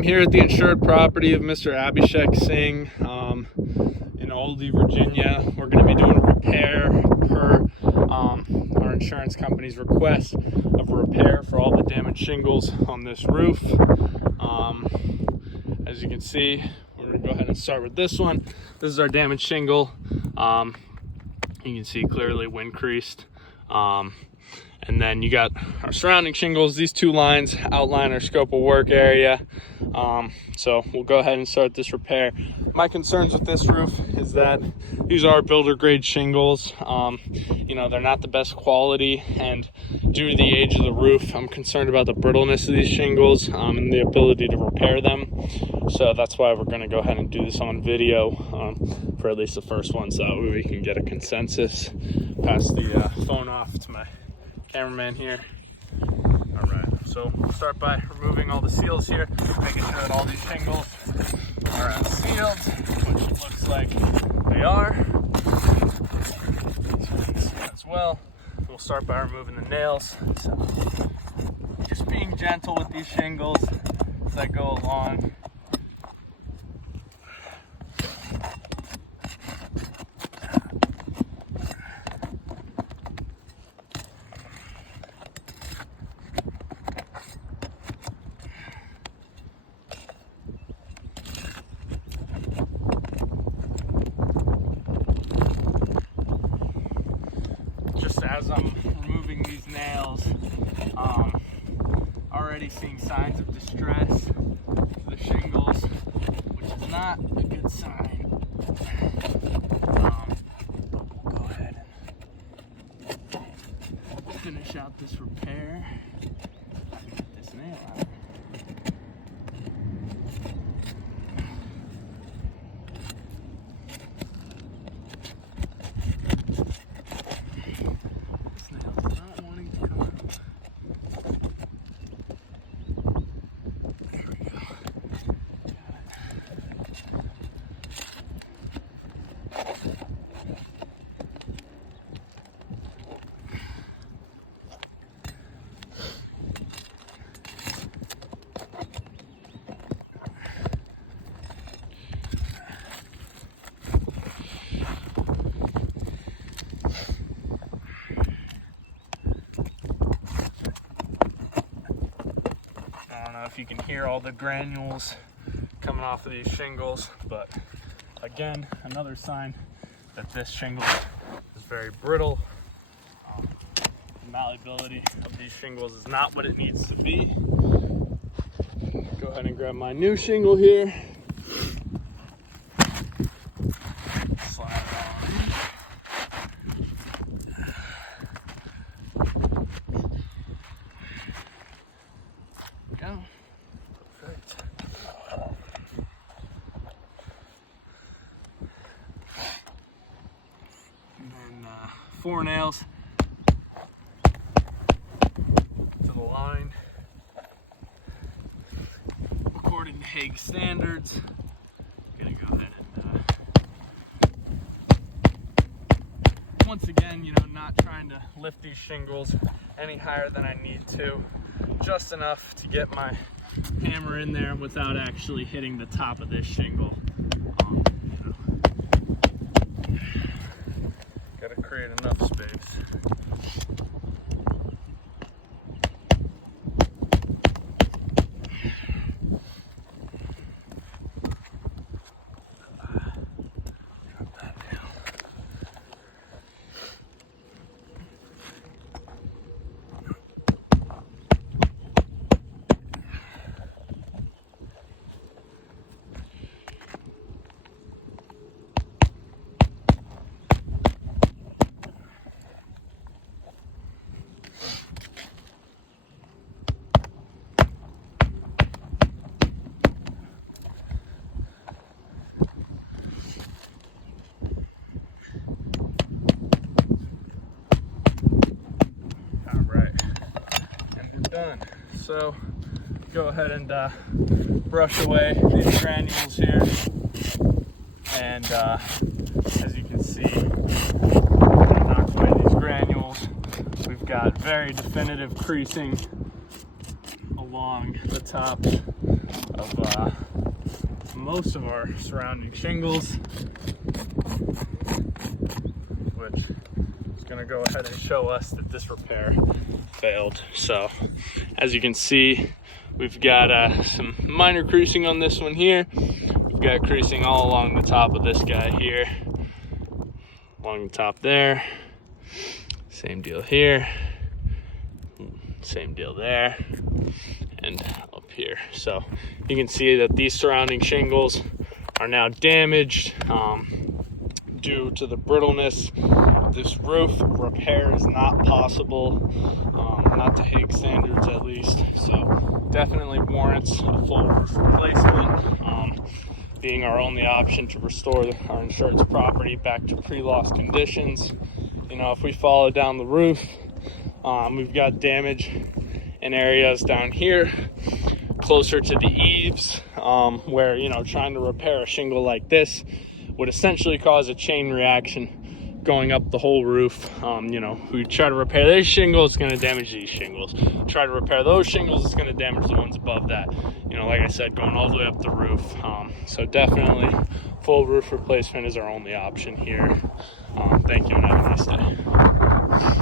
I'm here at the insured property of Mr. Abhishek Singh in Oldie, Virginia. We're going to be doing a repair per our insurance company's request of a repair for all the damaged shingles on this roof. As you can see, we're going to go ahead and start with this one. This is our damaged shingle. You can see clearly wind creased. And then you got our surrounding shingles. These two lines outline our scope of work area. So we'll go ahead and start this repair. My concerns with this roof is that these are builder grade shingles. You know, they're not the best quality, and due to the age of the roof, I'm concerned about the brittleness of these shingles and the ability to repair them. So that's why we're going to go ahead and do this on video for at least the first one, so that way we can get a consensus. Pass the phone off to my cameraman here. All right, so we'll start by removing all the seals here, making sure that all these shingles are unsealed, which it looks like they are. These ones as well. We'll start by removing the nails. So just being gentle with these shingles as I go along. As I'm removing these nails, already seeing signs of distress to the shingles, which is not a good sign. But we'll go ahead and finish out this repair. Get this nail out. I don't know if you can hear all the granules coming off of these shingles, but again, another sign that this shingle is very brittle. The malleability of these shingles is not what it needs to be. Go ahead and grab my new shingle here. Slide it on. Go. Perfect. And then 4 nails to the line. According to Hague standards, I'm gonna go ahead and once again, you know, not trying to lift these shingles any higher than I need to. Just enough to get my hammer in there without actually hitting the top of this shingle. Gotta create enough space. Done. So go ahead and brush away these granules here, and as you can see, knock away these granules. We've got very definitive creasing along the top of most of our surrounding shingles, which is going to go ahead and show us that this repair failed. So as you can see, we've got some minor creasing on this one here. We've got creasing all along the top of this guy here, along the top there. Same deal here, same deal there, and up here. So you can see that these surrounding shingles are now damaged due to the brittleness of this roof. Repair is not possible, not to Hague standards at least. So definitely warrants a full roof replacement, being our only option to restore our insured's property back to pre-loss conditions. You know, if we follow down the roof, we've got damage in areas down here closer to the eaves, where, you know, trying to repair a shingle like this would essentially cause a chain reaction going up the whole roof. You know, we try to repair this shingle, it's going to damage these shingles. Try to repair those shingles, it's going to damage the ones above that. You know, like I said, going all the way up the roof. So definitely full roof replacement is our only option here. Thank you and have a nice day.